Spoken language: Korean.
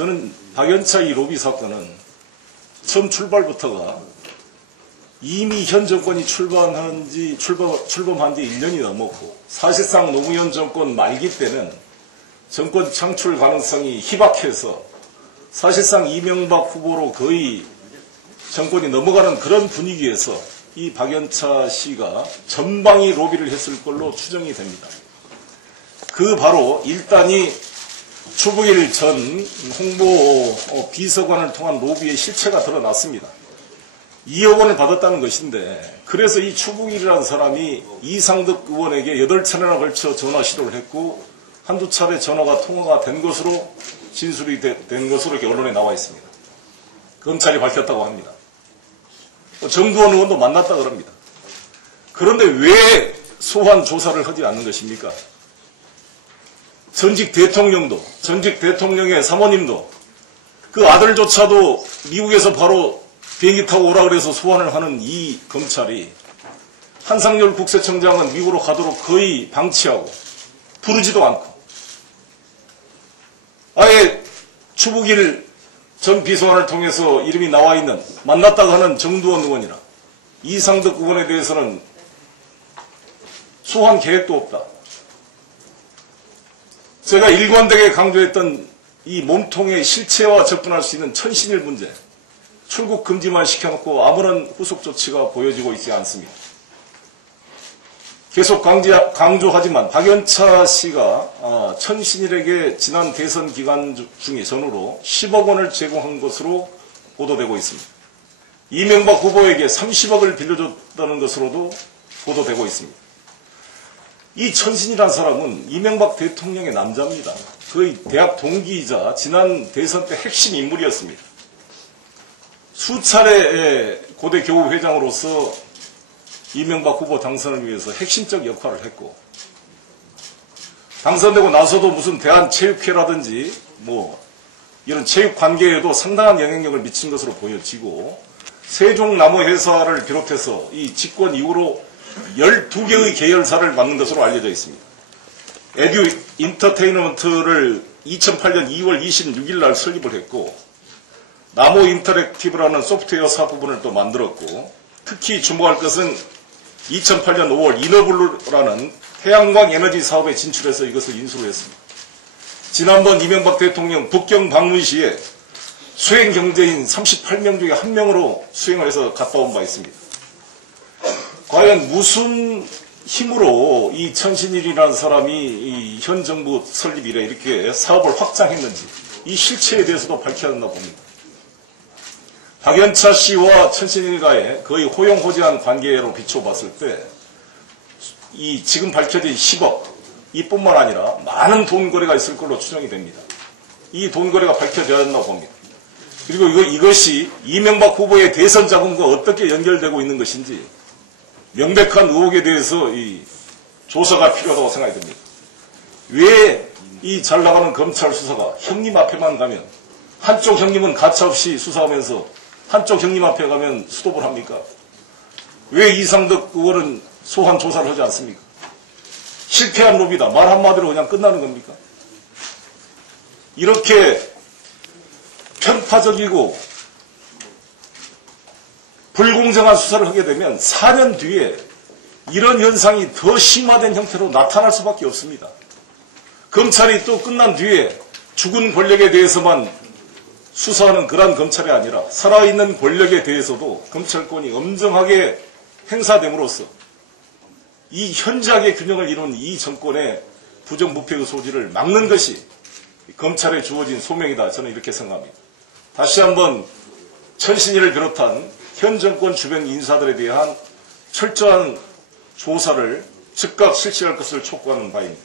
저는 박연차 이 로비 사건은 처음 출발부터가 이미 현 정권이 출범한 지 1년이 넘었고, 사실상 노무현 정권 말기 때는 정권 창출 가능성이 희박해서 사실상 이명박 후보로 거의 정권이 넘어가는 그런 분위기에서 이 박연차 씨가 전방위 로비를 했을 걸로 추정이 됩니다. 그 바로 일단이 추부일 전 홍보 비서관을 통한 로비의 실체가 드러났습니다. 2억 원을 받았다는 것인데, 그래서 이 추부일이라는 사람이 이상득 의원에게 8차례나 걸쳐 전화 시도를 했고 한두 차례 전화가 통화가 된 것으로 진술이 된 것으로 이렇게 언론에 나와 있습니다. 검찰이 밝혔다고 합니다. 정두원 의원도 만났다 그럽니다. 그런데 왜 소환 조사를 하지 않는 것입니까? 전직 대통령도, 전직 대통령의 사모님도, 그 아들조차도 미국에서 바로 비행기 타고 오라 그래서 소환을 하는 이 검찰이 한상열 국세청장은 미국으로 가도록 거의 방치하고 부르지도 않고, 아예 추부길 전 비서관을 통해서 이름이 나와 있는, 만났다고 하는 정두원 의원이나 이상득 의원에 대해서는 소환 계획도 없다. 제가 일관되게 강조했던 이 몸통의 실체와 접근할 수 있는 천신일 문제, 출국 금지만 시켜놓고 아무런 후속 조치가 보여지고 있지 않습니다. 계속 강조하지만 박연차 씨가 천신일에게 지난 대선 기간 중에 전후로 10억 원을 제공한 것으로 보도되고 있습니다. 이명박 후보에게 30억을 빌려줬다는 것으로도 보도되고 있습니다. 이 천신이라는 사람은 이명박 대통령의 남자입니다. 거의 대학 동기이자 지난 대선 때 핵심 인물이었습니다. 수차례 고대 교우 회장으로서 이명박 후보 당선을 위해서 핵심적 역할을 했고, 당선되고 나서도 무슨 대한체육회라든지 이런 체육 관계에도 상당한 영향력을 미친 것으로 보여지고, 세종나무회사를 비롯해서 이 집권 이후로 12개의 계열사를 맡는 것으로 알려져 있습니다. 에듀 인터테인먼트를 2008년 2월 26일 날 설립을 했고, 나무 인터랙티브라는 소프트웨어 사업 부분을 또 만들었고, 특히 주목할 것은 2008년 5월 이너블루라는 태양광 에너지 사업에 진출해서 이것을 인수를 했습니다. 지난번 이명박 대통령 북경 방문 시에 수행 경제인 38명 중에 1명으로 수행을 해서 갔다 온 바 있습니다. 과연 무슨 힘으로 이 천신일이라는 사람이 이 현 정부 설립 이래 이렇게 사업을 확장했는지, 이 실체에 대해서도 밝혀야 한다고 봅니다. 박연차 씨와 천신일과의 거의 호용호재한 관계로 비춰봤을 때, 이 지금 밝혀진 10억, 이뿐만 아니라 많은 돈 거래가 있을 걸로 추정이 됩니다. 이 돈 거래가 밝혀져야 한다고 봅니다. 그리고 이것이 이명박 후보의 대선 자금과 어떻게 연결되고 있는 것인지 명백한 의혹에 대해서 이 조사가 필요하다고 생각이 듭니다. 왜 이 잘 나가는 검찰 수사가 형님 앞에만 가면, 한쪽 형님은 가차없이 수사하면서 한쪽 형님 앞에 가면 스톱을 합니까? 왜 이상득 의원은 소환 조사를 하지 않습니까? 실패한 로비다, 말 한마디로 그냥 끝나는 겁니까? 이렇게 편파적이고 불공정한 수사를 하게 되면 4년 뒤에 이런 현상이 더 심화된 형태로 나타날 수밖에 없습니다. 검찰이 또 끝난 뒤에 죽은 권력에 대해서만 수사하는 그러한 검찰이 아니라 살아있는 권력에 대해서도 검찰권이 엄정하게 행사됨으로써 이 현저하게 균형을 이룬 이 정권의 부정부패의 소지를 막는 것이 검찰에 주어진 소명이다, 저는 이렇게 생각합니다. 다시 한번 천신일을 비롯한 현 정권 주변 인사들에 대한 철저한 조사를 즉각 실시할 것을 촉구하는 바입니다.